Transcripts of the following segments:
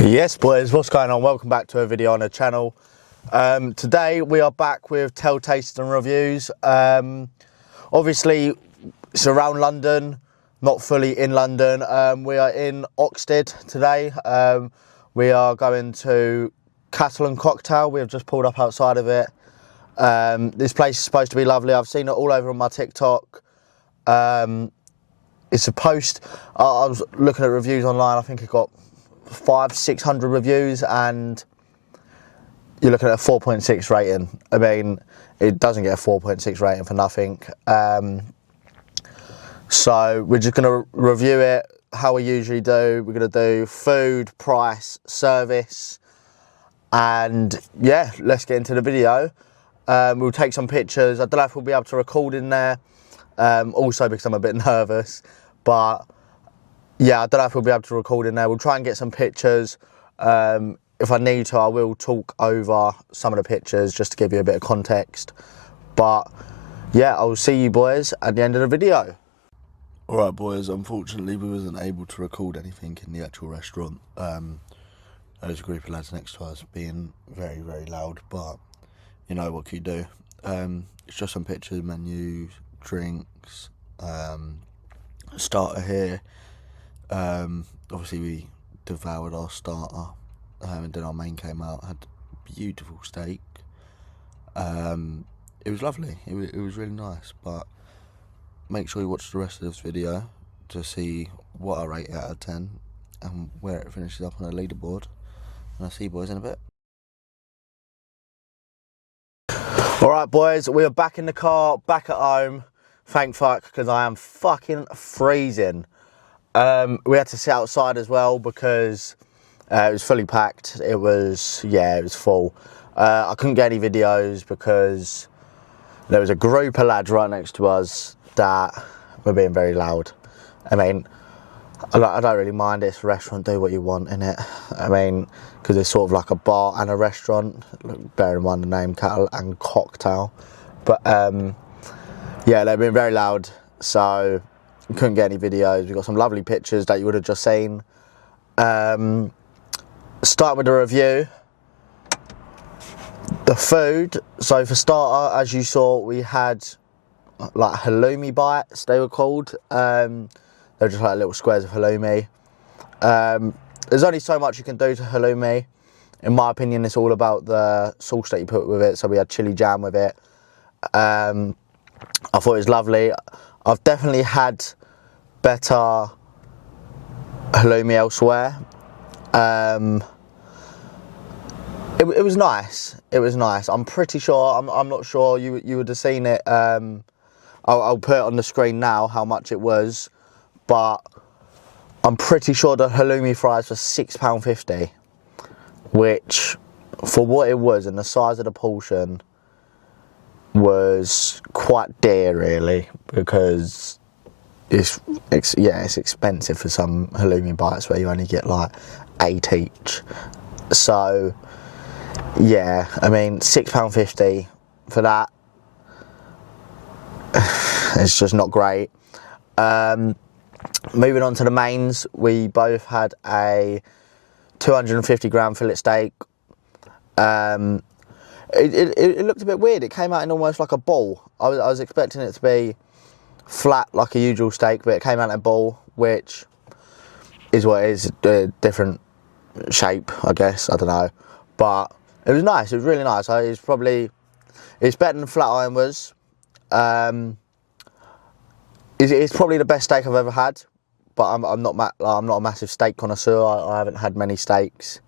Yes boys, what's going on? Welcome back to a video on the channel. Today we are back with Tell Tastes and Reviews. Obviously it's around London, not fully in London. We are in Oxted today. We are going to Cattle and Cocktail. We have just pulled up outside of it. This place is supposed to be lovely. I've seen it all over on my TikTok. It's a post, I was looking at reviews online, I think it got 500-600 reviews and you're looking at a 4.6 rating. I mean, it doesn't get a 4.6 rating for nothing. So we're just going to review it how we usually do. We're going to do food, price, service, and yeah, let's get into the video. We'll take some pictures. I don't know if we'll be able to record in there, also because I'm a bit nervous, but yeah, I don't know if we'll be able to record in there. We'll try and get some pictures. If I need to, I will talk over some of the pictures just to give you a bit of context. But yeah, I'll see you boys at the end of the video. Alright boys, unfortunately we wasn't able to record anything in the actual restaurant. There's a group of lads next to us being very, very loud, but you know what can you do. It's just some pictures, menus, drinks, starter here. Obviously we devoured our starter, and then our main came out, had beautiful steak. It was lovely, it was really nice, but make sure you watch the rest of this video to see what I rate it out of 10 and where it finishes up on the leaderboard, and I'll see you boys in a bit. Alright boys, we are back in the car, back at home, thank fuck, because I am fucking freezing. We had to sit outside as well because it was fully packed. It was full. I couldn't get any videos because there was a group of lads right next to us that were being very loud. I mean, I don't really mind. It's a restaurant, do what you want in it. I mean, because it's sort of like a bar and a restaurant. Bear in mind the name, Cattle and Cocktail. But yeah, they've been very loud, so couldn't get any videos. We got some lovely pictures that you would have just seen. Starting with the review, the food. So for starter, as you saw, we had like halloumi bites, they were called. They're just like little squares of halloumi. There's only so much you can do to halloumi. In my opinion, it's all about the sauce that you put with it. So we had chili jam with it. I thought it was lovely. I've definitely had better halloumi elsewhere. It was nice. It was nice. I'm pretty sure. I'm not sure you would have seen it. I'll put it on the screen now how much it was, but I'm pretty sure the halloumi fries were £6.50, which for what it was and the size of the portion was quite dear really, because it's expensive for some halloumi bites where you only get like 8 each. So yeah, I mean £6.50 for that, it's just not great. Moving on to the mains, we both had a 250-gram fillet steak. It looked a bit weird. It came out in almost like a ball. I was expecting it to be flat like a usual steak, but it came out in a ball, which is what it is, a different shape, I guess, I don't know. But it was nice, it was really nice. It's better than flat iron was. It's probably the best steak I've ever had, but I'm not a massive steak connoisseur. I haven't had many steaks.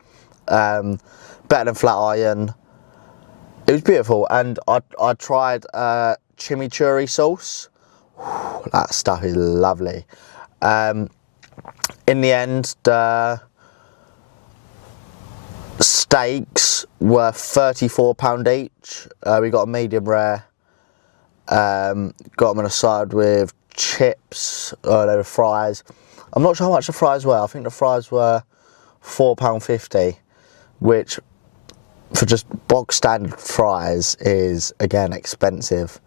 Better than flat iron. It was beautiful, and I tried chimichurri sauce. Whew, that stuff is lovely. In the end, the steaks were £34 each. We got a medium rare. Got them on a side with chips. They were fries. I'm not sure how much the fries were. I think the fries were £4.50, which for just bog standard fries is again expensive.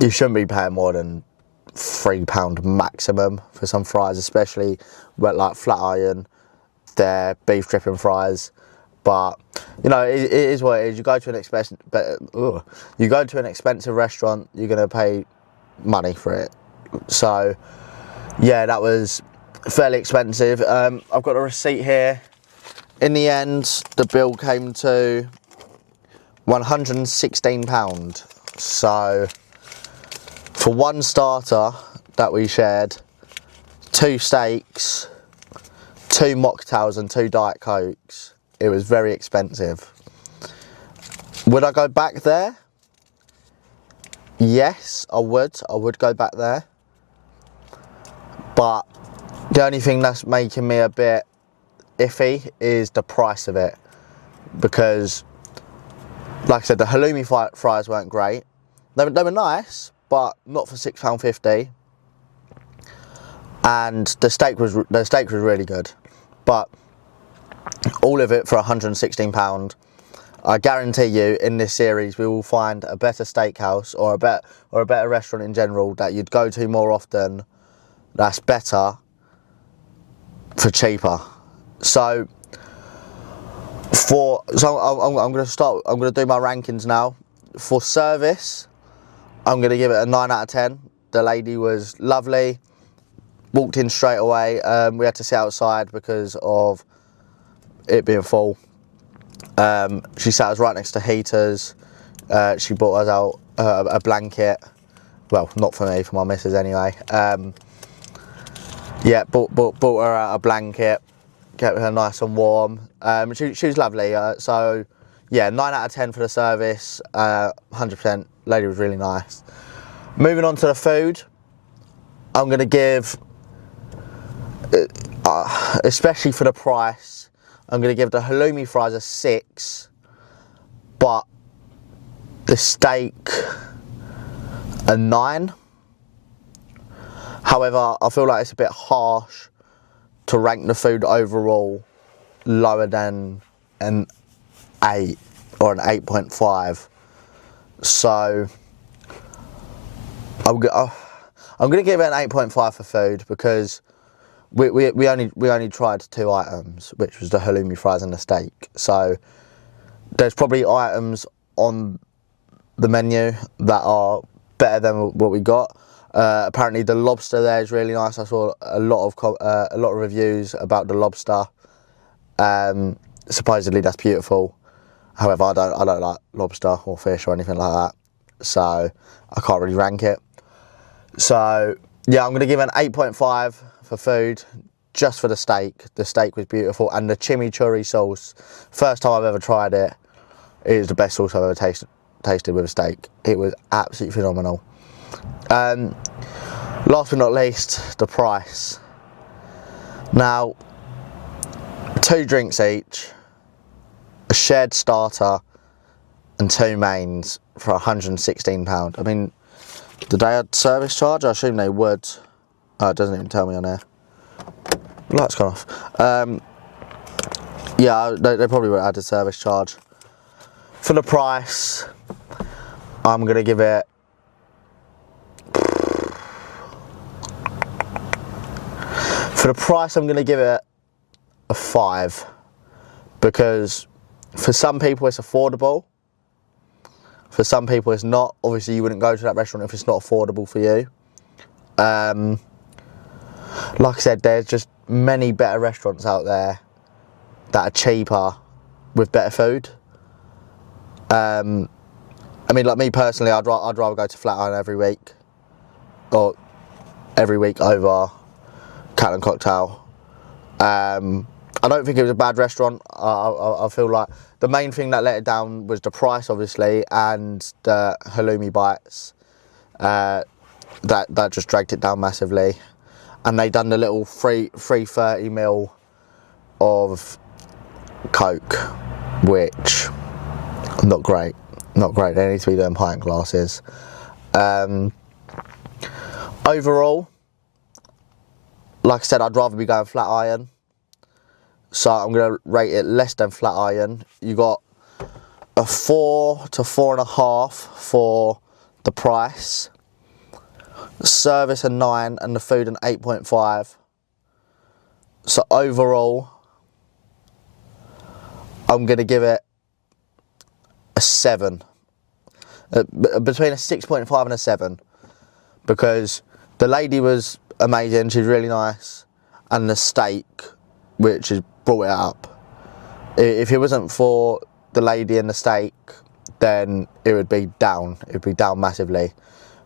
You shouldn't be paying more than £3 maximum for some fries, especially like flat iron. their beef dripping fries. But you know, it is what it is. You go to an expensive restaurant, you're gonna pay money for it. So yeah, that was fairly expensive. I've got a receipt here. In the end, the bill came to £116. So for one starter that we shared, 2 steaks, 2 mocktails and 2 Diet Cokes, it was very expensive. Would I go back there? Yes, I would. I would go back there. But the only thing that's making me a bit iffy is the price of it. Because, like I said, the halloumi fries weren't great. They were nice, but not for £6.50. And the steak was really good. But all of it for £116. I guarantee you, in this series, we will find a better steakhouse or a better restaurant in general that you'd go to more often. That's better for cheaper. So I'm going to do my rankings now. For service, I'm going to give it a 9 out of 10. The lady was lovely. Walked in straight away. We had to sit outside because of it being full. She sat us right next to heaters. She brought us out a blanket. Well, not for me, for my missus anyway. Yeah, brought her out a blanket, kept her nice and warm. She was lovely. So yeah, 9 out of 10 for the service. 100%. Lady was really nice. Moving on to the food, I'm gonna give, especially for the price, I'm going to give the halloumi fries a 6, but the steak a 9. However, I feel like it's a bit harsh to rank the food overall lower than an 8 or an 8.5. So I'm going to give it an 8.5 for food because we only tried 2 items, which was the halloumi fries and the steak. So there's probably items on the menu that are better than what we got. Apparently the lobster there is really nice. I saw a lot of reviews about the lobster. Supposedly that's beautiful. However, I don't like lobster or fish or anything like that, so I can't really rank it. So yeah, I'm going to give it an 8.5 for food, just for the steak. The steak was beautiful, and the chimichurri sauce, first time I've ever tried it, it is the best sauce I've ever tasted with a steak. It was absolutely phenomenal. Last but not least, the price. Now, 2 drinks each, a shared starter, and 2 mains for £116. I mean, did they add service charge? I assume they would. Oh, it doesn't even tell me on there. Light's gone off. Yeah, they probably would add a service charge. For the price, I'm going to give it... For the price, I'm going to give it a 5. Because for some people it's affordable. For some people it's not. Obviously, you wouldn't go to that restaurant if it's not affordable for you. Like I said, there's just many better restaurants out there that are cheaper with better food. I mean, like me personally, I'd rather go to Flatiron every week, or every week over Cat and Cocktail. I don't think it was a bad restaurant. I feel like the main thing that let it down was the price, obviously, and the halloumi bites. That just dragged it down massively. And they done the little free 30ml of Coke, which not great. They need to be doing pint glasses. Overall, like I said, I'd rather be going Flatiron. So I'm going to rate it less than Flatiron. You got a 4 to 4.5 for the price. The service a 9 and the food an 8.5. So overall, I'm going to give it a 7. Between a 6.5 and a 7. Because the lady was amazing, she's really nice. And the steak, which has brought it up. If it wasn't for the lady and the steak, then it would be down. It would be down massively.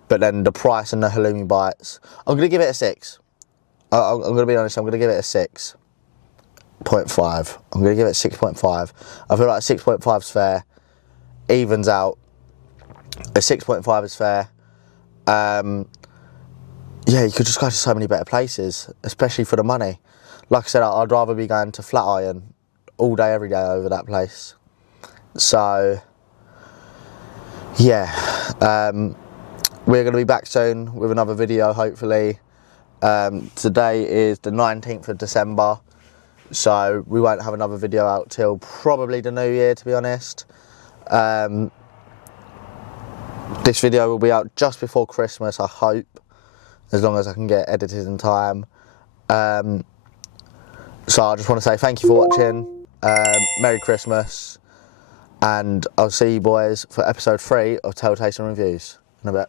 But then the price and the halloumi bites, I'm going to give it a 6. I'm going to be honest, I'm going to give it a 6.5. I'm going to give it 6.5. I feel like 6.5 is fair. Evens out. A 6.5 is fair. Yeah, you could just go to so many better places, especially for the money. Like I said, I'd rather be going to Flatiron all day, every day over that place. So, yeah. We're going to be back soon with another video, hopefully. Today is the 19th of December, so we won't have another video out till probably the new year, to be honest. This video will be out just before Christmas, I hope, as long as I can get edited in time. So I just want to say thank you for watching, Merry Christmas, and I'll see you boys for episode 3 of Tell Taste and Reviews in a bit.